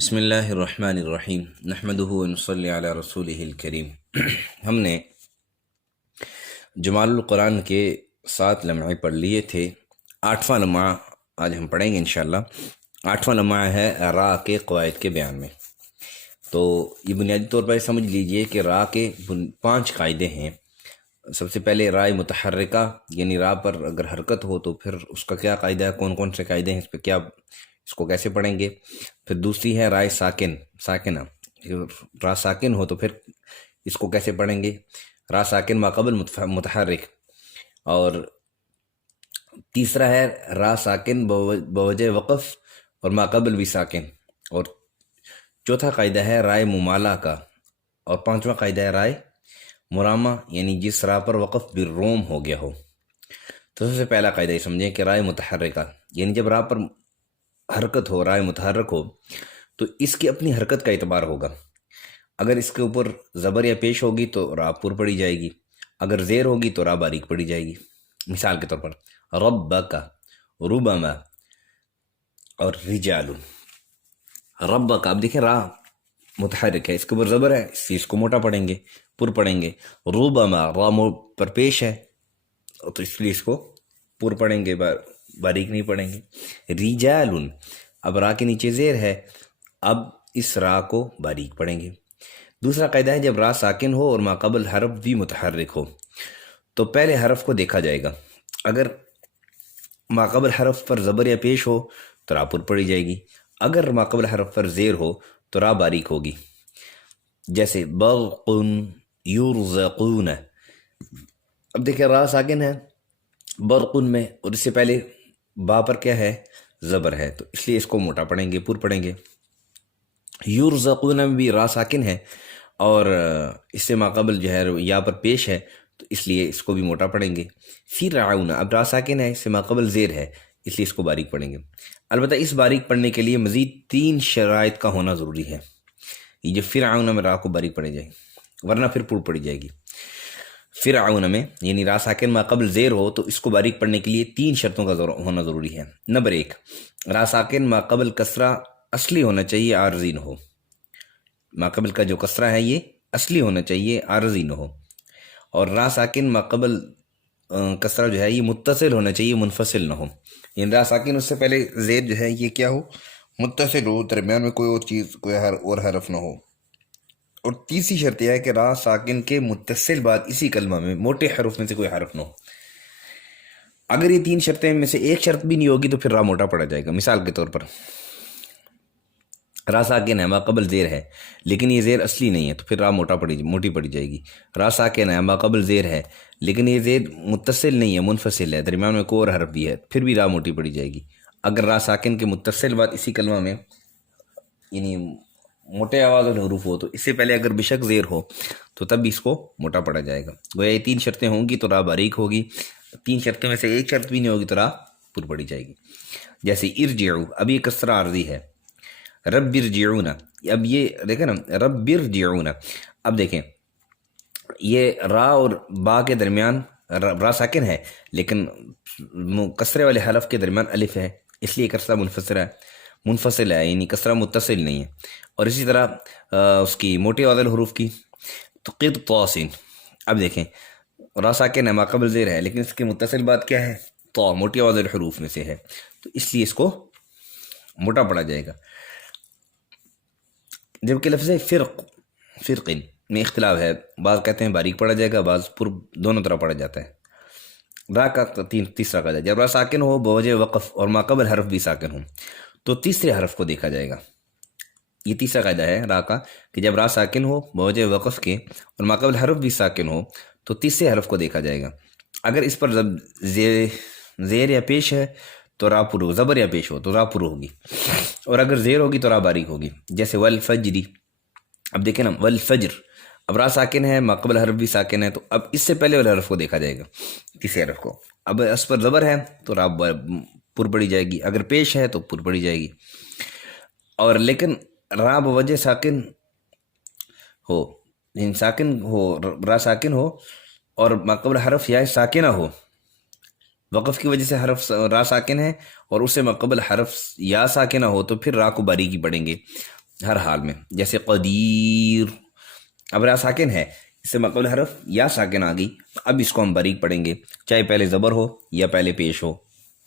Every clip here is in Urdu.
بسم اللہ الرحمن الرحیم نحمدہ ونصلی علی رسولہ الکریم۔ ہم نے جمال القرآن کے 7 لمحے پڑھ لیے تھے۔ 8واں لمحہ آج ہم پڑھیں گے انشاءاللہ۔ 8واں لمحہ ہے را کے قواعد کے بیان میں۔ تو یہ بنیادی طور پر سمجھ لیجئے کہ را کے 5 قاعدے ہیں۔ سب سے پہلے رائے متحرکہ، یعنی را پر اگر حرکت ہو تو پھر اس کا کیا قاعدہ ہے، کون کون سے قاعدے ہیں، اس کو کیسے پڑھیں گے۔ پھر دوسری ہے رائے ساکنہ، را ساکن ہو تو پھر اس کو کیسے پڑھیں گے، را ساکن ما قبل متحرک۔ اور تیسرا ہے را ساکن بوجہ وقف اور ما قبل بھی ساکن۔ اور چوتھا قاعدہ ہے رائے ممالہ کا۔ اور 5واں قاعدہ ہے رائے مرامہ، یعنی جس را پر وقف بالروم ہو گیا ہو۔ تو سب سے پہلا قاعدہ یہ سمجھیں کہ رائے متحرکہ، یعنی جب را پر حرکت ہو، رائے متحرک ہو، تو اس کی اپنی حرکت کا اعتبار ہوگا۔ اگر اس کے اوپر زبر یا پیش ہوگی تو را پر پڑی جائے گی، اگر زیر ہوگی تو را باریک پڑی جائے گی۔ مثال کے طور پر ربک، ربما اور رجال۔ ربک، آپ دیکھیں را متحرک ہے، اس کے اوپر زبر ہے، اس کو موٹا پڑھیں گے، پر پڑھیں گے۔ ربما، را پر پیش ہے تو اس لیے اس کو پر پڑھیں گے، باریک نہیں پڑھیں گے۔ رجال، اب را کے نیچے زیر ہے، اب اس را کو باریک پڑھیں گے۔ دوسرا قاعدہ ہے جب را ساکن ہو اور ما قبل حرف بھی متحرک ہو تو پہلے حرف کو دیکھا جائے گا۔ اگر ما قبل حرف پر زبر یا پیش ہو تو را پر پڑی جائے گی، اگر ما قبل حرف پر زیر ہو تو را باریک ہوگی۔ جیسے برق یرزقون، اب دیکھیں را ساکن ہے برقن میں، اور اس سے پہلے با پر کیا ہے، زبر ہے، تو اس لیے اس کو موٹا پڑھیں گے، پر پڑھیں گے۔ یرزقون میں بھی را ساکن ہے اور اس سے ما قبل جو ہے یا پر پیش ہے، تو اس لیے اس کو بھی موٹا پڑھیں گے۔ فرعون، اب را ساکن ہے، اس سے ما قبل زیر ہے، اس لیے اس کو باریک پڑھیں گے۔ البتہ اس باریک پڑھنے کے لیے مزید 3 شرائط کا ہونا ضروری ہے۔ یہ جو فرعون میں را کو باریک پڑھی جائے گی، ورنہ پھر پر پڑی جائے گی۔ فرعون میں یعنی را ساکن ما قبل زیر ہو تو اس کو باریک پڑھنے کے لیے 3 شرطوں کا ہونا ضروری ہے۔ نمبر 1، را ساکن ما قبل کسرہ اصلی ہونا چاہیے، عارضی نہ ہو۔ ما قبل کا جو کسرہ ہے یہ اصلی ہونا چاہیے، عارضی نہ ہو۔ اور را ساکن ما قبل کسرہ جو ہے یہ متصل ہونا چاہیے، منفصل نہ ہو۔ یعنی را ساکن اس سے پہلے زیر جو ہے یہ کیا ہو، متصل ہو، درمیان میں کوئی اور چیز، کوئی اور حرف نہ ہو۔ اور تیسری شرط یہ ہے کہ را ساکن کے متصل بعد اسی کلمہ میں موٹے حروف میں سے کوئی حرف نہ ہو۔ اگر یہ 3 شرطیں میں سے ایک شرط بھی نہیں ہوگی تو پھر را موٹا پڑا جائے گا۔ مثال کے طور پر را ساکن ہے، ما قبل زیر ہے، لیکن یہ زیر اصلی نہیں ہے تو پھر را موٹی پڑی جائے گی۔ را ساکن ہے، ما قبل زیر ہے، لیکن یہ زیر متصل نہیں ہے، منفصل ہے، درمیان میں کوئی اور حرف بھی ہے، پھر بھی را موٹی پڑی جائے گی۔ اگر را ساکن کے متصل بعد اسی کلمہ میں یعنی موٹے آواز اور حروف ہو تو اس سے پہلے اگر بشک زیر ہو تو تب بھی اس کو موٹا پڑا جائے گا۔ گویا یہ 3 شرطیں ہوں گی تو را باریک ہوگی، 3 شرطوں میں سے ایک شرط بھی نہیں ہوگی تو را پر پڑی جائے گی۔ جیسے ارجعو، اب یہ کسرہ عارضی ہے، رب ارجعون، اب یہ دیکھیں نا، رب ارجعون، اب دیکھیں یہ را اور با کے درمیان را ساکن ہے لیکن کسرے والے حرف کے درمیان الف ہے، اس لیے کسرہ منفصل ہے، یعنی کسرہ متصل نہیں ہے۔ اور اسی طرح اس کی موٹی واضح حروف کی تو قطاسین، اب دیکھیں را ساکن ہے، ما قبل زیر ہے، لیکن اس کے متصل بعد کیا ہے، تو موٹی واضح حروف میں سے ہے، تو اس لیے اس کو موٹا پڑا جائے گا۔ جبکہ لفظ فرقن میں اختلاف ہے، بعض کہتے ہیں باریک پڑا جائے گا، بعض پر دونوں طرح پڑا جاتا ہے۔ را کا تیسرا قاعدہ، جب را ساکن ہو بوجہ وقف اور ما قبل حرف بھی ساکن ہو تو تیسرے حرف کو دیکھا جائے گا۔ یہ تیسرا قاعدہ ہے را کا کہ جب را ساکن ہو بوجہ وقف کے اور ما قبل حرف بھی ساکن ہو تو تیسرے حرف کو دیکھا جائے گا۔ اگر اس پر زیر یا پیش ہے تو را پر ہو، زبر یا پیش ہو تو را پر ہوگی، اور اگر زیر ہوگی تو را باریک ہوگی۔ جیسے والفجری، اب دیکھیں نا والفجر، اب را ساکن ہے، ما قبل حرف بھی ساکن ہے، تو اب اس سے پہلے والے حرف کو دیکھا جائے گا، تیسرے حرف کو۔ اب اس پر زبر ہے تو را پر پڑی جائے گی، اگر پیش ہے تو پر پڑی جائے گی۔ اور لیکن را بوجہ ساکن ہو، یعنی ساکن ہو، را ساکن ہو اور ما قبل حرف یا ساکنہ ہو، وقف کی وجہ سے حرف را ساکن ہے اور اس سے ما قبل حرف یا ساکنہ ہو تو پھر را کو باریکی پڑھیں گے۔ ہر حال میں. جیسے قدیر، اب را ساکن ہے، اس سے مقبل حرف یا ساکن آ گئی. اب اس کو ہم باریک پڑھیں گے، چاہے پہلے زبر ہو یا پہلے پیش ہو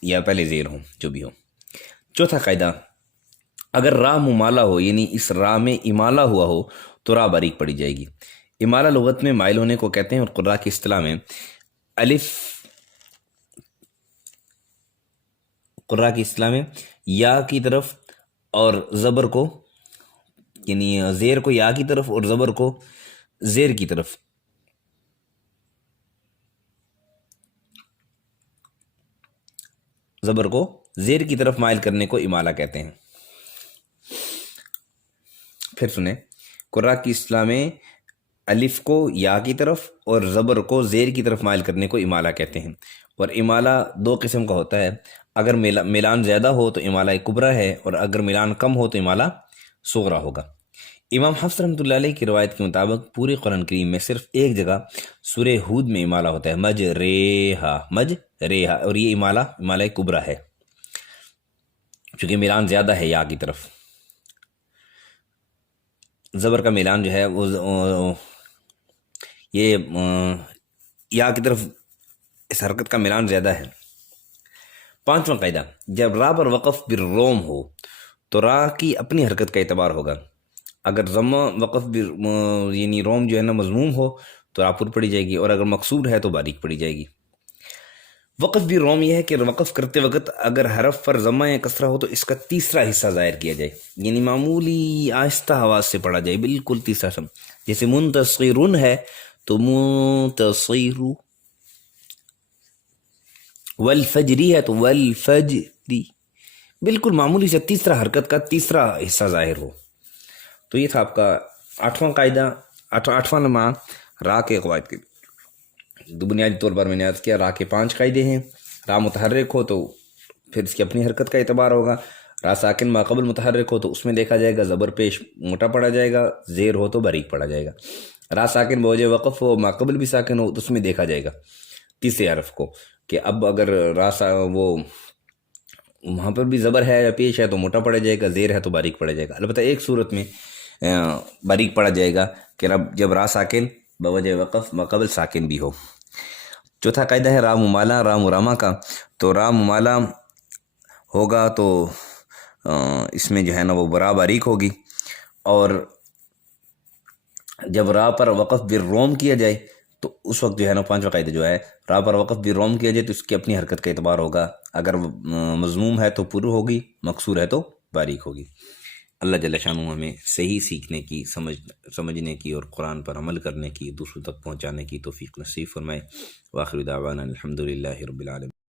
یا پہلے زیر ہو، جو بھی ہو. چوتھا قاعدہ، اگر را ممالا ہو یعنی اس را میں امالا ہوا ہو تو را باریک پڑھی جائے گی. امالا لغت میں مائل ہونے کو کہتے ہیں، اور قراء کی اصطلاح میں یا کی طرف اور زبر کو، یعنی زیر کو یا کی طرف اور زبر کو زیر کی طرف، زبر کو زیر کی طرف مائل کرنے کو امالہ کہتے ہیں. پھر سنیں، قراء کی اصطلاح میں الف کو یا کی طرف اور زبر کو زیر کی طرف مائل کرنے کو امالہ کہتے ہیں. اور امالہ دو قسم کا ہوتا ہے، اگر ملان زیادہ ہو تو امالہ کبریٰ ہے، اور اگر ملان کم ہو تو امالہ صغریٰ ہوگا. امام حفص رحمۃ اللہ علیہ کی روایت کے مطابق پورے قرآن کریم میں صرف ایک جگہ سورہ ہود میں امالہ ہوتا ہے، مجریہا، اور یہ امالہ کبریٰ ہے، چونکہ ملان زیادہ ہے یا کی طرف. زبر کا ملان جو ہے وہ یہ یا کی طرف اس حرکت کا ملان زیادہ ہے. پانچواں قاعدہ، جب را پر وقف بالروم ہو تو را کی اپنی حرکت کا اعتبار ہوگا. اگر ضمہ وقف یعنی روم جو ہے نا مضموم ہو تو را پر پڑھی جائے گی، اور اگر مکسور ہے تو باریک پڑھی جائے گی. وقف بھی روم یہ ہے کہ وقف کرتے وقت اگر حرف پر ضمہ یا کسرہ ہو تو اس کا تیسرا حصہ ظاہر کیا جائے، یعنی معمولی آہستہ آواز سے پڑھا جائے، بالکل تیسرا شم. جیسے منتصرن ہے تو منتصر، والفجری ہے تو والفجری، بالکل معمولی سے تیسرا حرکت کا تیسرا حصہ ظاہر ہو. تو یہ تھا آپ کا آٹھواں قاعدہ، آٹھواں لمحہ را کے قواعد کے. تو بنیادی طور پر میں نے عرض کیا را کے 5 قاعدے ہیں. را متحرک ہو تو پھر اس کی اپنی حرکت کا اعتبار ہوگا. را ساکن ما قبل متحرک ہو تو اس میں دیکھا جائے گا زبر پیش موٹا پڑا جائے گا، زیر ہو تو باریک پڑا جائے گا. را ساکن بوجہ وقف ہو، ما قبل بھی ساکن ہو تو اس میں دیکھا جائے گا تیسرے حرف کو کہ اب اگر وہ وہاں پر بھی زبر ہے یا پیش ہے تو موٹا پڑا جائے گا، زیر ہے تو باریک پڑا جائے گا. البتہ ایک صورت میں باریک پڑا جائے گا کہ جب را ساکن بوجہ وقف ما قبل ساکن بھی ہو. چوتھا قاعدہ ہے را ممالہ را مراما کا. تو را ممالہ ہوگا تو اس میں جو ہے نا وہ برا باریک ہوگی، اور جب را پر وقف بالروم کیا جائے تو اس وقت جو ہے نا 5واں قاعدہ جو ہے را پر وقف بالروم کیا جائے تو اس کی اپنی حرکت کا اعتبار ہوگا. اگر مضموم ہے تو پر ہوگی، مکسور ہے تو باریک ہوگی. اللہ جل شانہ ہمیں صحیح سیکھنے کی، سمجھنے کی اور قرآن پر عمل کرنے کی، دوسروں تک پہنچانے کی توفیق نصیب فرمائے. وآخر دعوانا الحمدللہ رب العالمین.